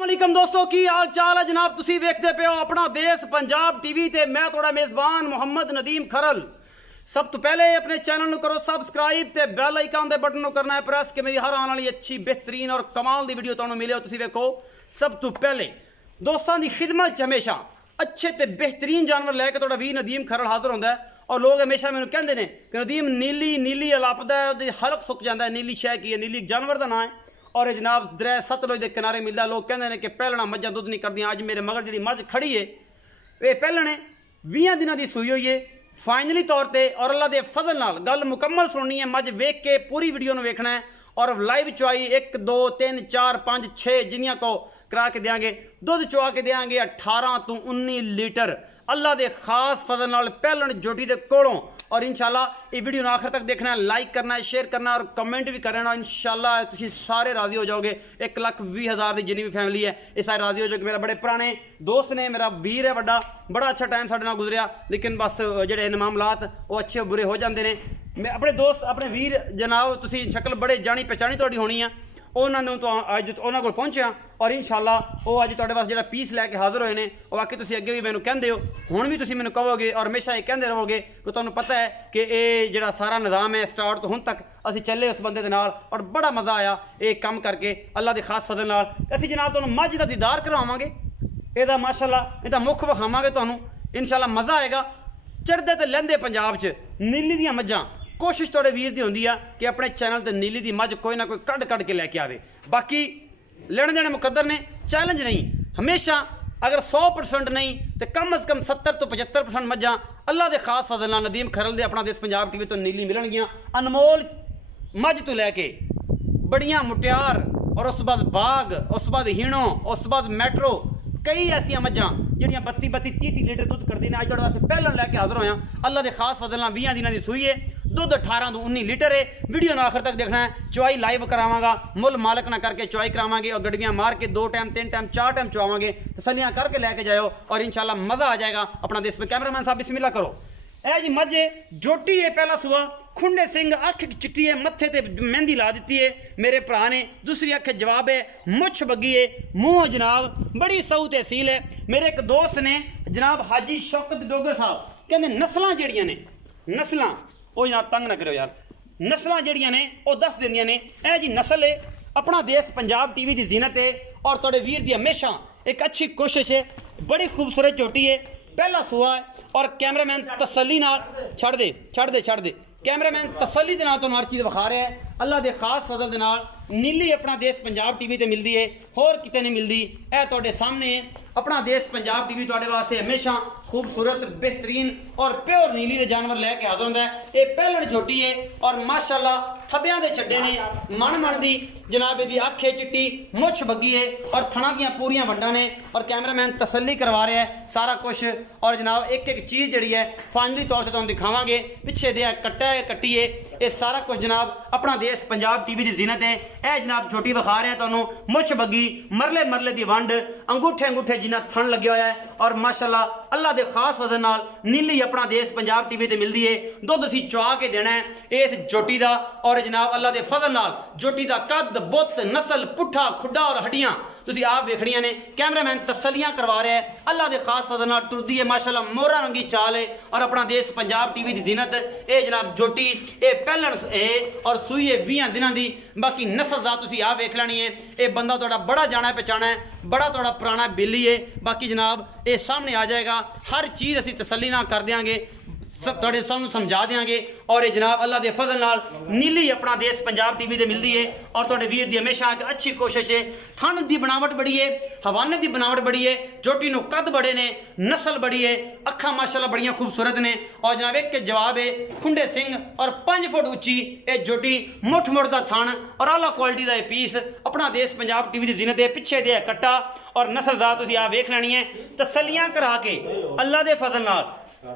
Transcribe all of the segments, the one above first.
अस्सलामुअलैकुम दोस्तों की हाल चाल है जनाब। तुसी वेखते पे हो अपना देश पंजाब टीवी ते मैं थोड़ा मेजबान मोहम्मद नदीम खरल। सब तो पहले अपने चैनल करो सबसक्राइब ते बैल आइकन दे बटन करना है प्रेस कि मेरी हर आने वाली अच्छी बेहतरीन और कमाल दी वीडियो तुहानू मिले। तुसी वेखो सब तो पहले दोस्तों की खिदमत च हमेशा अच्छे ते बेहतरीन जानवर लैके थोड़ा वीर नदीम खरल हाजिर होंदा है। और लोग हमेशा मैंने कहते हैं कि नदीम नीली नीली अलापदा है, हलक सुक जाता है। नीली शह की है, नीली जानवर का नाम है। और जनाब दरै सतलुज के किनारे मिलता। लोग कहते हैं कि पहलना मझां दुध नहीं करदियां। अज मेरे मगर जी मझ खड़ी है, ये पहलने 20 दिनों की सूई हुई है फाइनली तौर पर। और अल्लाह के फजल नाल गल मुकम्मल सुननी है। मझ वेख के पूरी वीडियो में वेखना है और लाइव चुआई 1 2 3 4 5 6 जिन्नियां को करा के देंगे। दुध चुआ के देंगे 18 तो 19 लीटर अल्लाह के खास फजल नाल पहलन जोटी के कोलों। और इंशाल्लाह ये वीडियो आखिर तक देखना है, लाइक करना है, शेयर करना है और कमेंट भी करना। इंशाल्लाह तुम सारे राजी हो जाओगे। 1,20,000 की जितनी भी फैमिली है ये सारे राजी हो जाओगे। मेरा बड़े पुराने दोस्त ने, मेरा वीर है बड़ा, बड़ा अच्छा टाइम साढ़े नाल गुजरिया। लेकिन बस जोड़े मामलात वो अच्छे बुरे हो जाते हैं। मैं अपने दोस्त अपने वीर जनाब तुम शक्ल बड़े जानी पहचानी थोड़ी होनी है उन्होंने तो अज उन्होंने को पहुंचे और इंशाल्लाह वो अज तुहाडे वास्ते जो पीस लैके हाजिर होए ने। और बाकी तुम अगे भी मैनू कहते हो, हुण भी तुम मैनू कहोगे और हमेशा ये कहते रहोगे कि तुहानू पता है कि ये जो सारा निज़ाम है स्टार्ट तो हुण तक असीं चले उस बंदे दे नाल और बड़ा मज़ा आया ये काम करके अल्लाह के खास फजल नाल। असीं जनाब तुहानू मझ दा दीदार करवावांगे, इहदा माशाअल्लाह इहदा मुख विखावांगे तुहानू। इंशाल्लाह मज़ा आएगा। चढ़दे ते लैंदे पंजाब च नीली दियां मझां कोशिश थोड़े वीर की होंदी है कि अपने चैनल ते नीली दी मझ कोई ना कोई कढ़ के लैके आवे। बाकी लेने देने मुकद्दर ने, चैलेंज नहीं। हमेशा अगर 100% नहीं तो कम अज़ कम 70 तो 75% मझां अल्लाह के खास फजल नाल नदीम खरल दे अपना देश पंजाब टीवी तो नीली मिलणगियां। अनमोल मझ तो लैके बड़ियां मुटियार और उस बाद बाग, उस बाद हिणो, उस बाद मैट्रो, कई ऐसिया मझां जिहड़ियां 32 30 लीटर दुध करदी ने। अज तुहाडे वास्ते पहलन लैके हाजिर होया अल्लाह के खास फजल नाल 20 दिनों की सूई है। दुध 18 तो 19 लीटर है। वीडियो ना आखिर तक देखना है। चुआई लाइव करावांगा, मुल मालक ना करके चुआई करावांगे और गड्डियां मार के 2 टाइम 3 टाइम 4 टाइम चुआवांगे। तसलियां करके लैके जाओ और इंशाल्लाह मज़ा आ जाएगा। अपना देश में कैमरामैन साहब बिस्मिल्लाह करो। ए जी मझे जोटी है, पहला सुआ खुंडे सिंह, अख चिट्टी है, मत्थे ते मेहंदी ला दी है मेरे भरा ने। दूसरी अख जवाब है, मुछ बगी है, मुंह जनाब बड़ी सऊ तहसील है। मेरे एक दोस्त ने जनाब हाजी शौकत डोगर साहब कहते नस्लां जड़ियां ने, नस्लां वो जनाब तंग ना करो यार, नस्लां जड़ियां ने वो दस देंदियां ने। ए जी नस्ल है अपना देश पंजाब टीवी की जीनत है और थोड़े वीर की हमेशा एक अच्छी कोशिश है। बड़ी खूबसूरत चोटी है, पहला सुआ है और कैमरामैन तसल्ली नाल छड़ दे कैमरामैन तसल्ली दे नाल तुहानू हर चीज़ विखा रहा है। अल्लाह के खास फजल दे नाल नीली अपना देश पंजाब टीवी ते मिलती है, होर किते नहीं मिलती। यह तुहाडे सामने है अपना देश पंजाब टीवी तुहाडे वास्ते हमेशा खूबसूरत बेहतरीन और प्योर नीली के जानवर लैके हाजिर होंदा है। ये पहलण छोटी है और माशाअल्लाह थब्बियां दे छड्डे ने, मन दी जनाब दी अख है चिट्टी, मुछ बग्गी है और थणा दियां पूरियां वंडां ने। और कैमरामैन तसल्ली करवा रहा है सारा कुछ। और जनाब एक एक चीज़ जी है फाइनली तौर पर तुहानू दिखावांगे। पिछे दे कट्टा है, कट्टी है, ये सारा कुछ जनाब अपना देश पंजाब टीवी की जीनत है। यह जनाब छोटी विखा रहे हैं तुहानू, मुछ बग्गी, मरले दी वंड, अंगूठे जिन्ना थन लगे हुआ है। और माशाअल्लाह अल्लाह के खास वजन नाल नीली अपना देश पंजाब टीवी ते मिलती है। दुध असीं चुआ के देना है इस जोटी का। और जनाब अल्लाह के फजल नाल जोटी का कद, बुत, नस्ल, पुट्ठा, खुड्डा और हड्डियां तुसीं आप वेखणियां ने। कैमरामैन तसलियां करवा रहा है अल्लाह के खास फजल नाल टुरदी है माशाअल्लाह, मोहरा रंगी चाल है और अपना देश पंजाब टीवी की जीनत। ये जनाब जोटी ये पहलन है और सूई है 20 दिनों की। बाकी नस्ल दा तुसीं आप वेख लैनी है। ये बंदा तुहाडा बड़ा जाना पहचाना है, बड़ा तुहाडा पुराना बेली है। बाकी जनाब ये सामने आ जाएगा, हर चीज़ असीं तसल्ली नाल कर देंगे, सब थोड़े सानू समझा देंगे। और ये जनाब अल्लाह के फजल नाल नीली अपना देश पंजाब टीवी ते मिलती है। और थोड़े वीर की हमेशा एक अच्छी कोशिश है। थन की बनावट बड़ी है, हवाने की बनावट बड़ी है, जोटी नू कद बड़े ने, नस्ल बड़ी है, अखा माशाअल्लाह बड़ियां खूबसूरत ने। और जनाब एक जवाब है खुंडे सिंह और 5 फुट उच्ची ये जोटी, मुठ मुड़दा थन और आला क्वालिटी का पीस अपना देश पंजाब टीवी की जीनत है। पिछे दे कट्टा और नस्लदार तुसीं आप वेख लैनी है। तसलियां करा के अल्लाह के फजल नाल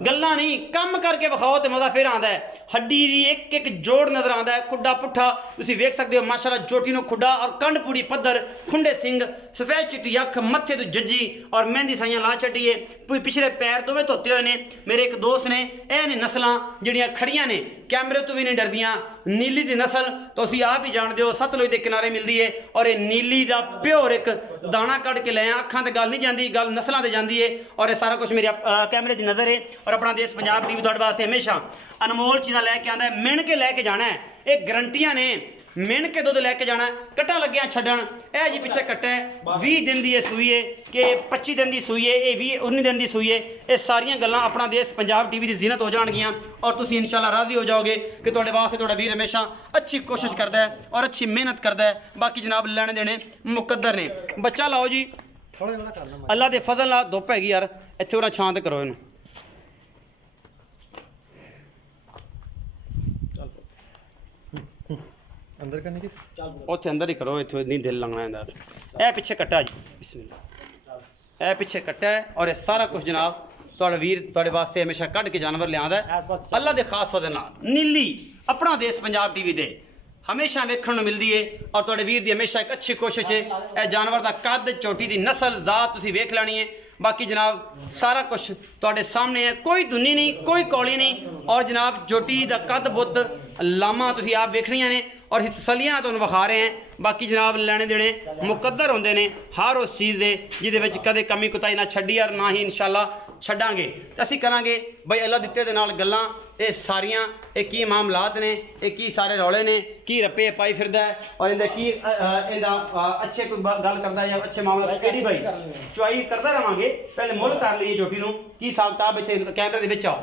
गल्लां नहीं कम करके विखाओ तो मज़ा फिर आता है। हड्डी दी एक एक जोड़ नजर आता है, खुड्डा पुट्ठा तुसीं वेख सकते हो माशाअल्लाह। जोटी नू खुड्डा और कंड पूरी पद्धर, खुंडे सिंह, सफेद चिट्टी अख, मत्थे तो जज्जी और मेहंदी साइयां ला छड्डी है। पिछले पैर दोवें धोते हुए ने। मेरे एक दोस्त ने ए ने नस्लां जिहड़ियां खड़ियां ने कैमरे तो भी नहीं डरदियां। नीली की नस्ल तो तुसीं आप ही जानते हो सतलुज के किनारे मिलती है और ये नीली का प्योर एक दाना कढ़ के लिया। अखां ते गल नहीं जाती, गल नस्लों ते जाती है और ये सारा कुछ मेरे कैमरे की नज़र है। और अपना देश पंजाब टीवी तुहाडे वास्ते हमेशा अनमोल चीज़ां लैके आंदा है, मिण के लैके जाना है। ये गारंटियां ने, मिण के दुध लैके जाना, कट्टा लग्या छड्डण। यह जी पिछे कट्टा है 20 दिन की सूई है कि 25 दिन की सूई है, ये 19 दिन की सूई है। ये सारियां गल्लां अपना देश पंजाब टीवी की जीनत हो जाएगियां और तुसीं इंशाल्लाह राजी हो जाओगे कि तुहाडे वास्ते तुहाडा वीर हमेशा अच्छी कोशिश करता है और अच्छी मेहनत करता है। बाकी जनाब लैने देने मुकद्दर ने। बच्चा लाओ जी, अल्लाह के फजल नाल धुप हैगी यार, इत्थे उरा छां ते करो इहनूं। अंदर करने की उत्थे अंदर ही करो, इत्थों नहीं दिल लगना इंदा। ए पीछे कट्टा जी, बिस्मिल्लाह। ए पीछे कट्टा है और ये सारा कुछ जनाब तुहाडा वीर तुहाडे वास्ते हमेशा कढ़ के जानवर लिआंदा है अल्लाह दे खास फजल नाल। नीली अपना देश पंजाब टीवी दे हमेशा वेखण नूं मिलदी है और तुहाडे वीर दी हमेशा एक अच्छी कोशिश है। ए जानवर दा कद, चोटी दी नस्ल, जात तुसीं वेख लैनी है। बाकी जनाब सारा कुछ तुहाडे सामने है, कोई दुनी नहीं, कोई कौली नहीं। और जनाब चोटी दा कद बुत लामा तुसीं आप वेखणियां ने और तसलियां तुहानूं विखा रहे हैं। बाकी जनाब लैने देने मुकद्दर होंदे ने हर उस चीज़ दे जिहदे विच कदे कमी कुताई ना छड्डी और ना ही इंशाल्लाह छड्डांगे। असीं करांगे बई अल्लाह दित्ते दे नाल गल्लां। ये सारियां ये की मामलात ने, ये की सारे रौले ने, की रप्पे पाई फिरदा है और इंदा की इंदा अच्छे कोई गल करदा है या अच्छे मामला केड़ी भाई चुआई करदा रहांगे। पहले मुल कर लईए जोटी नूं की हिसाब किताब इत्थे कैमरे दे विच आओ।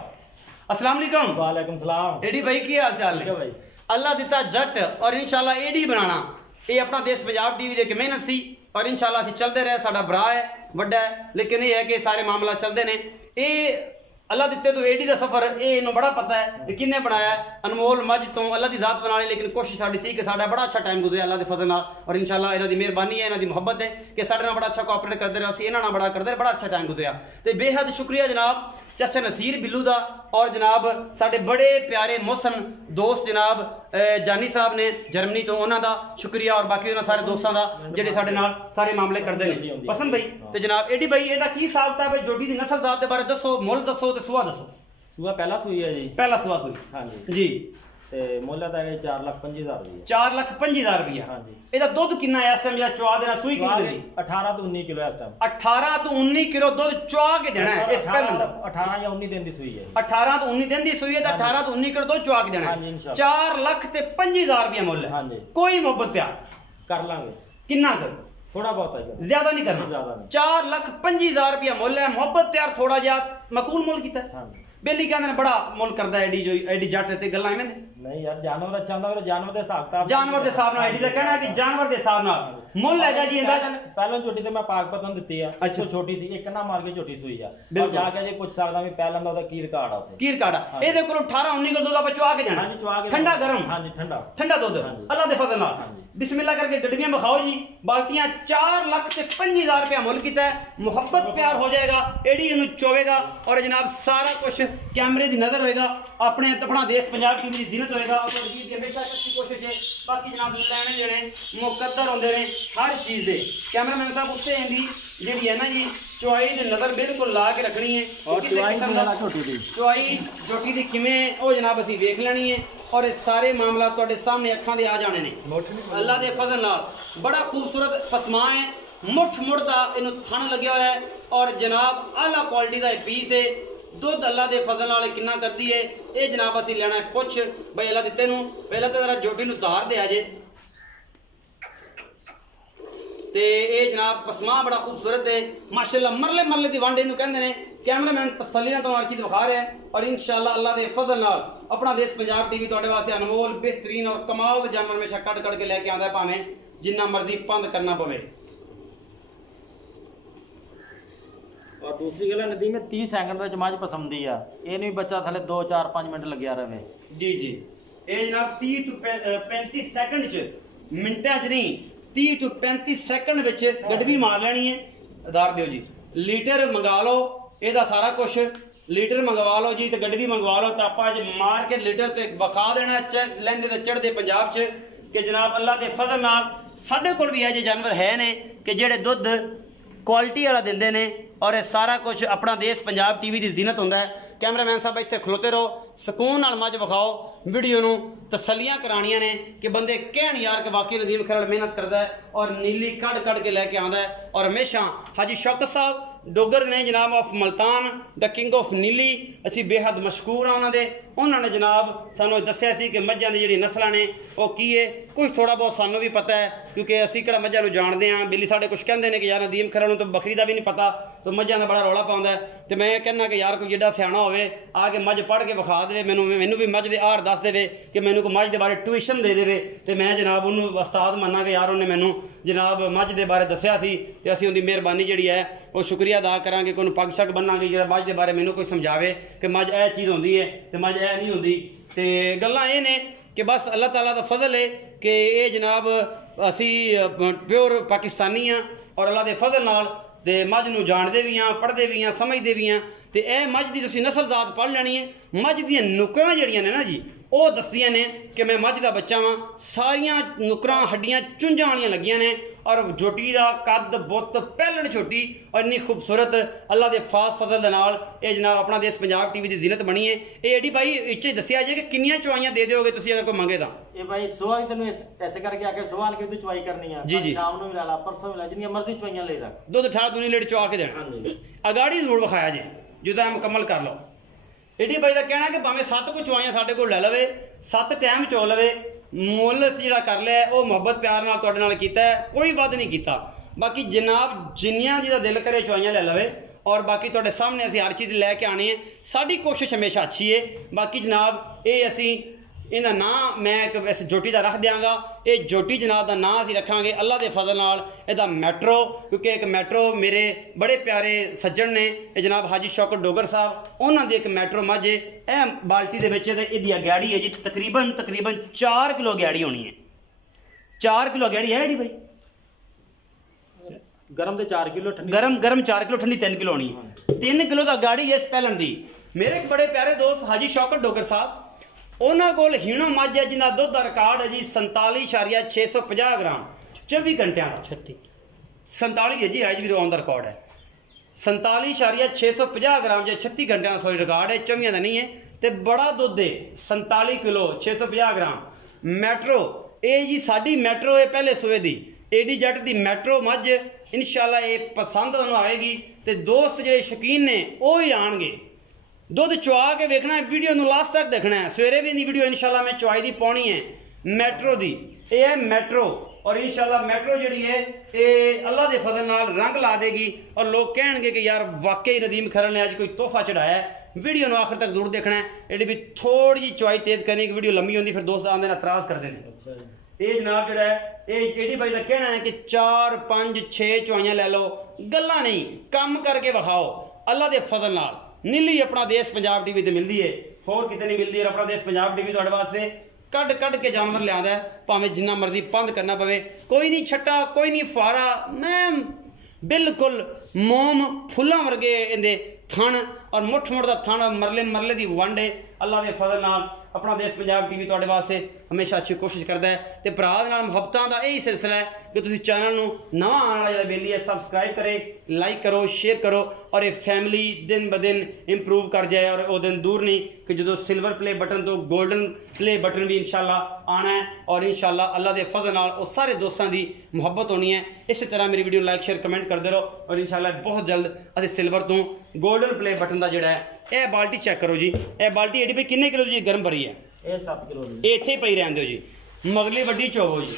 अस्सलाम वालेकुम। वालेकुम सलाम। एडी भाई की हाल चाल है भाई? अल्लाह दिता जट और इंशाल्लाह एडी बनाना ये अपना देश पंजाब टीवी की मेहनत सी और इंशाल्लाह असीं चलते रहे। साडा भरा है, वड्डा है, लेकिन ये है कि सारे मामला चलते ने। ये अल्लाह दिते तो एडी का सफर ये इन्हों बड़ा पता है कि किन्ने बनाया। अनमोल मज तो अल्लाह की जात बना ली, लेकिन कोशिश साडी सी कि साडा बड़ा अच्छा टाइम गुजरे अल्लाह के फजल नाल। और इंशाल्लाह इन्हां दी मेहरबानी है, इन्हां दी मुहब्बत है कि साडे नाल बड़ा अच्छा कोऑपरेट करते रहे। असीं इन्हां नाल बड़ा करदे, बड़ा अच्छा टाइम गुजरिया। तो बेहद शुक्रिया जनाब चाचा नसीर बिल्लू दा और जनाब साडे बड़े प्यारे मोहसन दोस्त जनाब जानी साहब ने जर्मनी तो उन्हों का शुक्रिया और बाकी उन्होंने सारे दोस्तों का जेडे साडे नाल सारे मामले करते हैं। पसंद भाई तो जनाब एडी भाई एदा की हिसाब किताब है? जोटी दी नस्ल जात के बारे दसो, मुल दसो ते सुआ दसो। सुआ पहला सुई है जी, पहला सुआ सुई। हाँ जी जी। ते मुल्ल दा 4,25,000 दी 4,25,000 रुपया। हाँ जी। एदा दुध कितना है इस टाइम या चवा देना सुई कितनी दी? 18 तो 19 किलो इस टाइम। 18 तो 19 किलो दुध चवा के देना है इस पहले 18 या 19 दिन दी सुई है। 18 तो 19 दिन दी सुई है तो 18 तो 19 किलो दुध चवा के देना हाँ जी, है। इंशाल्लाह। 4,25,000 रुपया मुल्ल है। हाँ जी। कोई मोहब्बत प्यार कर लांगे, कितना कर थोड़ा बहुत है, ज्यादा नहीं करना। ज्यादा नहीं। 4,25,000 रुपया मुल्ल है। मोहब्बत प्यार थोड़ा जिहा मकूल मुल कीता है। हाँ जी। बेली कहंदे बड़ा मुल करदा है एडी जो एडी जट ते गल्लां मैंने नहीं यार जानवर अच्छा होंदा, फिर जानवर दे हिसाब किताब जानवर दे हिसाब नाल एडी दा कहना है कि जानवर दे हिसाब नाल मुल हैगा जी इंदा। पहला झोटी ते मैं पाकपतन दित्ती है, अच्छा। छोटी सी एक ना मार के झोटी सुई है। बिल्कुल। और जाके जे पुछ सकदा मैं पहला दा की रिकॉर्ड आ उथे कीर काड़ा हाँ। ਇਹਦੇ ਕੋਲ 18 19 ਕਿਲੋ ਦੁੱਧ ਆਪਾਂ ਚਵਾ ਕੇ ਜਾਣਾ हाँ जी चुआ के ठंडा गरम हाँ जी ठंडा ठंडा दुੱਧ हाँ जी। ਅੱਲਾ ਦੇ ਫਜ਼ਲ ਨਾਲ हाँ जी। बिस्मिल्लाह करके गड्डियां बखाओ जी। बाल्टियां 4,25,000 रुपया मुल कीता है। मुहब्बत प्यार हो जाएगा, एडी इनू चोवेगा और जनाब सारा कुछ कैमरे की नजर होएगा। अपने अपना देश पंजाब टीवी की जीनत होएगा और तस्वीर की हमेशा अच्छी कोशिश है। बाकी जनाब लैने देने मुकद्दर होंदे ने हर चीज़ दे। कैमरामैन साहब उत्ते इंदी जी है ना जी चुआई की नज़र बिल्कुल ला के रखनी है और चुआई छोटी दी चुआई जोटी की किमें वो जनाब असीं वेख लेनी है और ये सारे मामला तुहाडे सामने अखां दे आ जाने ने अल्लाह दे फजल नाल। बड़ा खूबसूरत पसमा है, मुठ मुठ दा इनू थन लग्या होया है और जनाब आला क्वालिटी का पीस है। दुध अल्लाह दे फजल नाल किन्ना करदी है ये जनाब असीं लेना है पुछ बई अल्लाह दित्ते नूं पहला तो जरा जोटी नूं धार दे अजे ते ये जनाब पसमा बड़ा खूबसूरत है माशाअल्लाह। मरले मरले दी वंड इनू कहंदे ने। कैमरामैन तसल्ली नाल हर चीज़ विखा रहा है और इंशाअल्लाह अल्लाह दे फजल नाल अपना देश पंजाब टीवी तुहाडे वास्ते अनमोल बेहतरीन और कमाल दे जानवर हमेशा कट के लैके आंदा है, भावें जिन्ना मर्जी पंद करना पवे। और दूसरी गल नदी में 30 सेकंड में मझ पसंदी आ ये नहीं बच्चा थले 2 4 5 मिनट लग्या रहे जी जी। ये जनाब 30 तो 35 सेकंड च मिनटां च नहीं 30 तो 35 सेकंड विच गडवी मार लेनी है। आधार दिओ जी लीटर मंगा लो ਇਹਦਾ ਸਾਰਾ ਕੁਝ लीटर मंगवा लो जी तो गड्डी मंगवा लो तो आप मार के लीटर ते विखा देना लैंदे ते चढ़दे पंजाब च कि जनाब अल्लाह के फजल नाल साडे कोल भी ऐसे जानवर है ने कि जेड़े दुध क्वालिटी वाला दिंदे ने और ये सारा कुछ अपना देश पंजाब टीवी की जीनत होंदा है। कैमरामैन साहब इत्थे खलोते रहो ਸਕੂਨ ਨਾਲ ਮੱਝ ਵਿਖਾਓ, ਵੀਡੀਓ ਨੂੰ ਤਸੱਲੀਆਂ ਕਰਾਣੀਆਂ ਨੇ ਕਿ ਬੰਦੇ ਕਹਿਣ ਯਾਰ ਕਿ ਵਾਕਈ ਨਦੀਮ ਖਰੜ ਮਿਹਨਤ ਕਰਦਾ ਹੈ और नीली कड़ के लैके आता है। और हमेशा हाजी शौकत साहब डोगर ने जनाब of Multan the king of नीली, असी बेहद मशहूर हाँ उन्होंने जनाब सानू दस्या सी कि मझां दी जिहड़ी नस्लां ने वो की है, कुछ थोड़ा बहुत सानू भी पता है क्योंकि असी किहड़ा मझां नूं जाणदे हां। बिल्ली साडे कुछ कहंदे ने कि यार नदीम खरड़ नूं तो बकरी दा भी नहीं पता, तो मझां दा बड़ा रौला पाउंदा है। तो मैं कहना कि यार कोई जिहड़ा सियाणा होवे आके मझ पढ़ के विखा देवे, मैनू भी मझ दे आहार दस देवे कि मैनू कोई मझ दे बारे ट्यूशन दे देवे, तो मैं जनाब उन्होंने उस्ताद मन्ना कि यार उन्हें मैनू जनाब मझ दे बारे दस्या सी, ते असीं उहदी मेहरबानी जिहड़ी है वो शुक्रिया अदा करांगे। कोई पग शग बन्नांगे जिहड़ा मझ दे बारे मैनू कोई समझावे कि मझ यह चीज़ होंदी है ते मझ यह नहीं होंदी। तो गल्लां ये ने कि बस अल्लाह ताला दा फजल है कि ये जनाब असी प्योर पाकिस्तानी हाँ और अल्लाह के फजल नाल ते मझ नूं जाणदे भी हाँ, पढ़दे भी हाँ, समझदे भी हाँ। तो यह मझ की तुसीं नस्ल जात पढ़ लैनी है। मझ दियां नुकरां जिहड़ियां ने ना जी वो दसदियां ने कि मैं मझ दा बच्चा वां, सारियां नुकरां हड्डियां चुंझां वालियां लगियां ने और झोटी दा कद बुत पहलण छोटी और इन्नी खूबसूरत अल्लाह के खास फजल दे नाल ये जनाब अपना देश पंजाब टीवी की जिलत बनी है। ये एडी भाई इच्चे दस्या जे कि किन्नियां चवाइयां दे दोगे तुसीं अगर कोई मंगे तां? ये भाई सुबह तेन ऐसे करके आके सुबह के चवाई करनी है जी जी, शाम को भी ला ला, परसों भी ला, जिन्नी मर्जी चवाइयां ले रख, दुध ठा दूनी लेट चवा के देना। अगाड़ी जरूर विखाया जे जो मुकम्मल कर लो। एडी भाई का कहना कि भावें 7 को चवाइयां साडे कोल लै लवे, 7 टाइम चो लवे, मुल जिहड़ा कर लिया वो मुहब्बत प्यार नाल तुहाडे नाल कीता है, कोई वध नहीं कीता। बाकी जनाब जिन्नियां जिहदा दिल करे चवाइयां लै लवे और बाकी तुहाडे सामने असीं हर चीज़ लैके आनी है। साडी कोशिश हमेशा अच्छी है। बाकी जनाब ये असीं इहदा नाम मैं इस जोटी का रख देंगा, ये जोटी जनाब का नाम असीं रखांगे अल्लाह के फजल नाल इहदा मैट्रो, क्योंकि एक मैट्रो मेरे बड़े प्यारे सज्जन ने जनाब हाजी शौकत डोगर साहब, उन्होंने दी एक मैट्रो मझ है। यह बाल्टी दे विच ते इहदी गैड़ी है जी तकरीबन 4 किलो गैड़ी होनी है। 4 किलो गैड़ी है जी भाई, गरम दे 4 किलो, ठंडी गरम 4 किलो, ठंडी 3 किलो होनी है। 3 किलो का गाड़ी है इस पहलन दी। मेरे एक बड़े प्यारे दोस्त हाजी शौकत डोगर साहब, उन्होंने कोल हीणो मझ है जिन्दा दुध का रिकॉर्ड है जी 47.650 ग्राम 24 घंटिया 47 है जी, आज भी ऑन द रिकॉर्ड है 47.650 ग्राम जो 36 घंटिया सॉरी रिकॉर्ड है, 24 का नहीं है। तो बड़ा दुध है 47 किलो 650 ग्राम मैट्रो, ये जी साडी मैट्रो है पहले सूए दी एडी जट दी मैट्रो मझ। इंशाल्लाह ये पसंद तुहानूं आएगी तो दोस्त जिहड़े शौकीन ने वो ही आएंगे। दुध चुआ के वेखना है, वीडियो नूं लास्ट तक देखना है। सवेरे भी इन वीडियो इंशाल्लाह मैं चुआई दी पाउणी है मैट्रो दी, ये है मैट्रो। और इंशाल्लाह मैट्रो जिहड़ी है ये अल्लाह के फजल नाल रंग ला देगी और लोग कहेंगे कि यार वाकई नदीम खरड़ ने अज कोई तोहफा चढ़ाया है। वीडियो नूं आखिर तक जरूर देखना है। ये भी थोड़ी जी चुआई तेज करनी कि वीडियो लंबी होंदी फिर दोस्त आंदे ना एतराज करते हैं। ये जनाब जिहड़ा है ये एडी भाई का कहना है कि 4 5 6 चुआइयां ले लो, गल्लां नहीं काम करके विखाओ अल्लाह के फजल नाल। नीली अपना देश पंजाब टीवी ते मिलती है, होर किते नहीं मिलती। और अपना देश पंजाब टीवी तुहाडे वास्ते कड के जानवर लिया है, भावें जिन्ना मर्जी पंध करना पवे, कोई नहीं छट्टा कोई नहीं फुआरा, मैं बिल्कुल मोम फुल्लां वर्गे इहदे थण और मुठ मुठ का थण मरले की वंड है। अल्लाह के फजल नाल अपना देश पंजाब टीवी तुहाडे वास्ते हमेशा अच्छी कोशिश करता है। तो भरा दे नाल मुहब्बतां दा यही सिलसिला है कि तुसीं चैनल नूं नवां आने वाला जिहड़ा बेली है सबसक्राइब करे, लाइक करो, शेयर करो और ये फैमिली दिन ब दिन इंप्रूव कर जाए। और वो दिन दूर नहीं कि जो सिल्वर प्ले बटन तो गोल्डन प्ले बटन भी इंशाल्लाह आना है और इंशाल्लाह अल्लाह के फजल नाल वो सारे दोस्तों की मुहब्बत होनी है। इसी तरह मेरी वीडियो लाइक शेयर कमेंट करते रहो और इंशाल्लाह बहुत जल्द असीं सिल्वर तो गोल्डन प्ले बटन का जिहड़ा है। यह बाल्टी चेक करो जी, यह बाल्टी एडी भाई किन्ने किलो जी गर्म भरी है? ये 7 किलो ये इत्थे ही पई रहन दिओ जी, मगली वड्डी चोवो जी।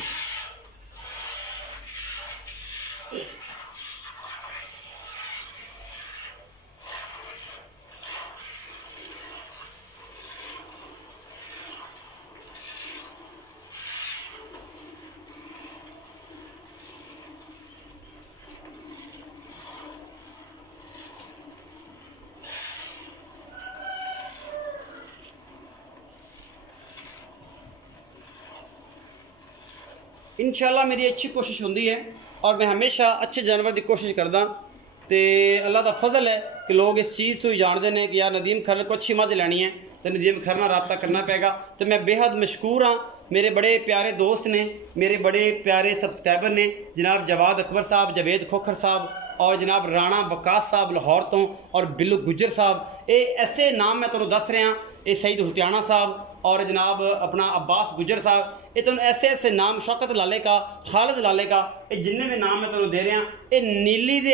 इंशाल्लाह मेरी अच्छी कोशिश होती है और मैं हमेशा अच्छे जानवर की कोशिश करदा। तो अल्लाह का फजल है कि लोग इस चीज़ तो ही जानते हैं कि यार नदीम खरड़ को अच्छी मझ लैनी है तो नदीम खरड़ नाल राबता करना पेगा। तो मैं बेहद मशकूर हाँ, मेरे बड़े प्यारे दोस्त ने, मेरे बड़े प्यारे सबसक्राइबर ने जनाब जवाद अकबर साहब, जवेद खोखर साहब और जनाब राणा वकास साहब लाहौर तो और बिल्लू गुज्जर साहब। ये ऐसे नाम मैं तुहानूं दस रहा ये सईद हुतियाना साहब और जनाब अपना अब्बास गुजर साहब, ये तुम ऐसे ऐसे नाम, शौकत लाले का, खालिद लाले का, ये जिन्ने भी नाम मैं तुम्हें दे रहा, ये नीली दे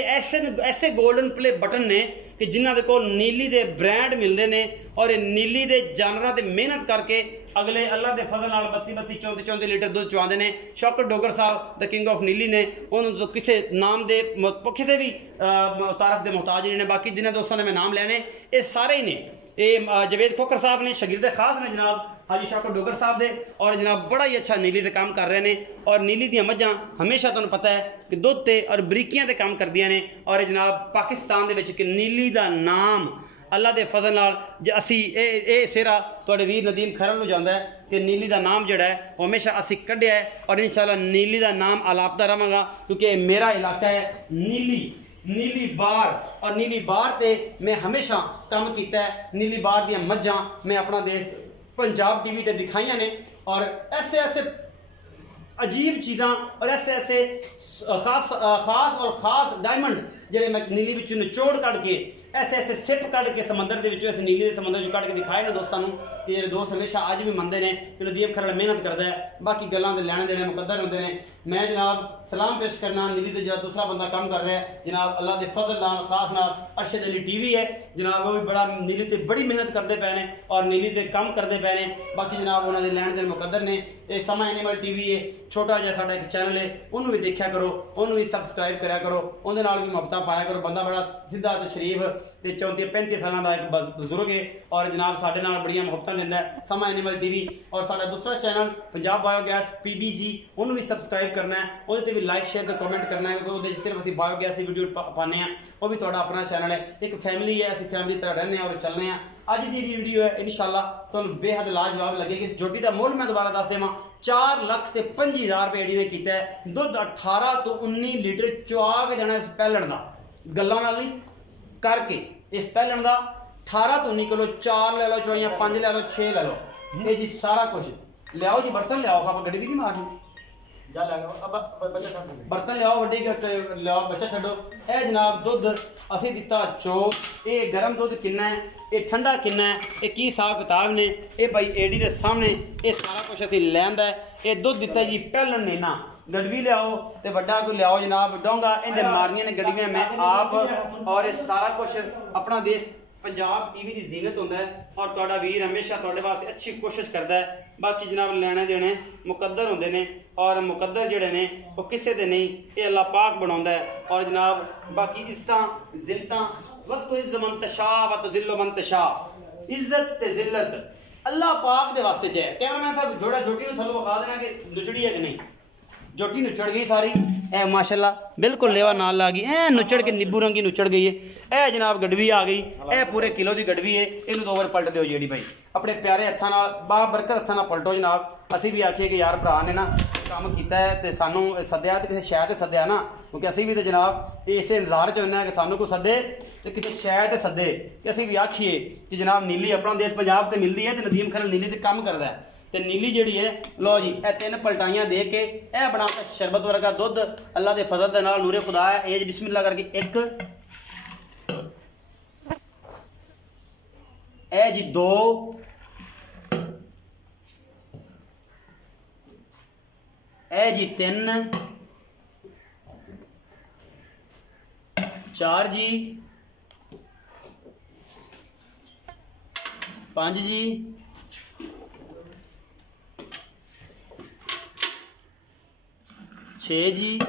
ऐसे गोल्डन प्ले बटन ने कि जिन्हों के कोल नीली दे ब्रांड मिलते हैं और नीली दे जानवरों से मेहनत करके अगले अल्लाह के फजल नाल 32 34 लीटर दूध चुआते हैं। शौकत डोगर साहब द किंग ऑफ नीली ने, उन्होंने किसी नाम के किसी भी तारफ के मुहताज नहीं ने। बाकी जिन्हें दोस्तों ने मैं नाम लेने ये सारे ही ने, ये जवेद खोकर साहब ने, शगिर्द खास ने जनाब हाजी शौकत डोगर साहब दे, और जनाब बड़ा ही अच्छा नीली से काम कर रहे हैं। और नीली दी मझां हमेशा तुहानूं पता है कि दुध ते और बरीकियां ते काम करदियां ने। और जनाब पाकिस्तान दे विच नीली दा नाम अल्लाह के फजल नाल असी ये सिरा तुहाडे वीर नदीम खरल नूं जांदा है कि नीली दा नाम जिहड़ा है वो हमेशा असी कढ़िया है, और इंशाअल्लाह नीली दा नाम आलापदा रहांगा, क्योंकि मेरा इलाका है नीली बार, और नीली बार ते मैं हमेशा काम किया है। नीली बार दियां मझां मैं अपना देश पंजाब टीवी ते दिखाइयां ने, और ऐसे ऐसे अजीब चीज़ां और ऐसे ऐसे खास डायमंड जिहड़े मैं नीली विचों निचोड़ कढ़ के, ऐसे ऐसे सिप कढ़ के समंदर के विचों, ऐसे नीली के समंदर जो कढ़ के दिखाए ने दोस्तों कि जो दोस्त हमेशा अज भी मनते हैं कि नदीम खरल मेहनत करता है। बाकी गल्लां दे लैणे देने मुकद्दर होंदे ने। मैं जनाब सलाम पेश करना नीली ते जो दूसरा बंदा काम कर रहा है जनाब अल्लाह के फजल नाल खास नाल अरशद अली टीवी है जनाब, वो भी बड़ा नीली ते बड़ी मेहनत करते पे ने और नीली ते काम करते पे ने। बाकी जनाब उन्होंने लैण देन मुकद्दर ने। ये समा एनिमल टीवी है, छोटा जिहा साडा एक चैनल है, उन्होंने भी देखा करो, उन्होंने भी सबसक्राइब करा करो, उहदे नाल भी मुहब्बतां पाया करो। बंदा बड़ा सीधा ते शरीफ ते 34-35 साल का एक बजुर्ग है, और जनाब साडे नाल बड़ियां मुहब्बतां दिंदा है समा एनिमल टीवी। और साडा दूसरा चैनल पंजाब बायोगैस PBG, उन्होंने भी सबसक्राइब करना है, उहदे ते भी लाइक शेयर ते कमेंट करना है, क्योंकि उहदे सिर्फ असीं बायोगैस की वीडियो पाने हैं। वो भी तुहाडा अपना चैनल है, एक फैमिली है, असीं फैमिली तरह रहने और चलने हैं। अज की वीडियो है इंशाअल्लाह तुहानूं बेहद लाजवाब लगेगी। इस जोटी का मुल मैं दोबारा दस देवां 4,25,000 रुपये एडी ने कीता है। दुध 18 तो 19 लीटर चुआ के देना इस पैलण का, गल्लां नाल नहीं करके। इस पैलण का 18 तो 19 किलो, 4 ले लो चुआइयां, 5 ले लो, 6 ले लो, ये जी सारा कुछ लियाओ जी। बर्तन लियाओ, आप गड्डी भी नहीं मारनी, बर्तन लियाओ, वड्डी लियाओ, बच्चा छड्डो। ए जनाब दुध असीं दिता चो, ये गर्म दुध किन्ना है, ये ठंडा किन्ना है, ये की हिसाब किताब ने, ये भाई एडी के सामने ये सारा कुछ असीं लैंदा है। ये दुध दिता जी पैलन ने ना, गड़वी लियाओ तो वड्डा कोई लियाओ जनाब, डोंगा इहदे मारियां ने गड़वियां मैं आप, और ये सारा कुछ अपना देश पंजाब टीवी की जीनत होंदा है, और तुहाडा वीर हमेशा तुहाडे वास्ते अच्छी कोशिश करता है। बाकी जनाब लैणे देने मुकद्दर होंदे ने, और मुकद्दर जिहड़े ने वो किसी दे नहीं, ये अल्लाह पाक बनाउंदा है। और जनाब बाकी इज्जतां जिल्लतां वक्त इज़्ज़ मन तशा व तुज़िल्लु मन तशा, इज्जत ते जिल्लत अल्लाह पाक दे वास्ते च है। कैमरामैन साहब जोड़ा जोटी नूं थल्लों विखा देना कि नुचड़ी है कि नहीं। जोटी नुचड़ गई सारी, ए माशाल्लाह बिल्कुल लेवा नाल ला गई, ए नुचड़ के नींबू रंगी नुचड़ गई है। ए जनाब गड़वी आ गई, ए पूरे किलो की गड़वी है, इनू तो ओवर पलट दो जी भाई, अपने प्यारे हत्थां नाल बा बरकत हत्थां नाल पलटो जनाब। असीं भी आखिए कि यार भरा ने ना काम किया है तो सानू सद्या तो किसी शह ते सद्या ना, क्योंकि असीं भी तो जनाब इस इंतजार च होने कि सानू कोई सदे तो किसी शह ते सदे, कि असीं भी आखिए कि जनाब नीली अपना देश पंजाब ते मिलती है, तो नदीम खरल नीली ते काम करता है। तो नीली जी है लो जी, ए 3 पलटाइयां दे के ए बनाता शरबत वर्गा दुध अल्लाह के फजल के नाल नूरे खुदा है। ये बिस्मिल्लाह करके एक, ए जी 2, ए जी 3, 4 जी, 5 जी, 6 जी,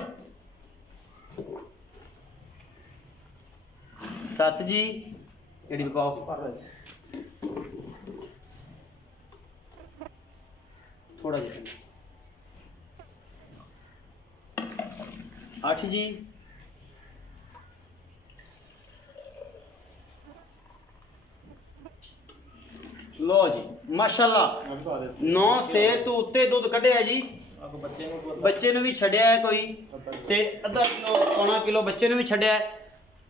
7 जी, एडी पकाओ थोड़ा जिहा, 8 जी, लो जी माशाल्लाह 9 सेर तो उत्ते दुध कढ़िया जी। बच्चे ने भी छड्या है कोई ते अद्धा किलो पौना किलो बच्चे ने भी छड्या है।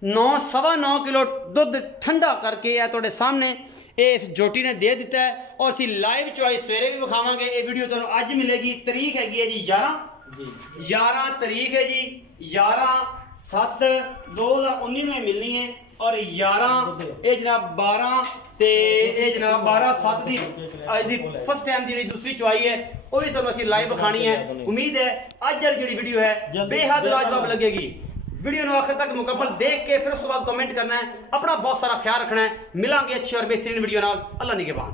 9 सवा 9 किलो दुध ठंडा करके है तुहाडे सामने ये इस जोटी ने दे दिता है। और असीं लाइव चॉइस सवेरे भी विखावांगे। ये वीडियो तुहानूं अज मिलेगी, तरीक हैगी है जी 11 तरीक है जी, 11/7/2019 में मिलनी है। और 11 ये जनाब 12 ते ये जनाब 12/7 दी अज दी फर्स्ट टाइम दी दूसरी चुवाई है वो भी तुहानू असीं लाइव खानी है। उम्मीद है अज वाली जिहड़ी वीडियो है बेहद लाजवाब लगेगी। वीडियो को आखिर तक मुकम्मल देख के फिर उस बाद कमेंट करना है। अपना बहुत सारा ख्याल रखना है। मिलांगे अच्छी और बेहतरीन वीडियो नाल। अल्लाह निगहबान।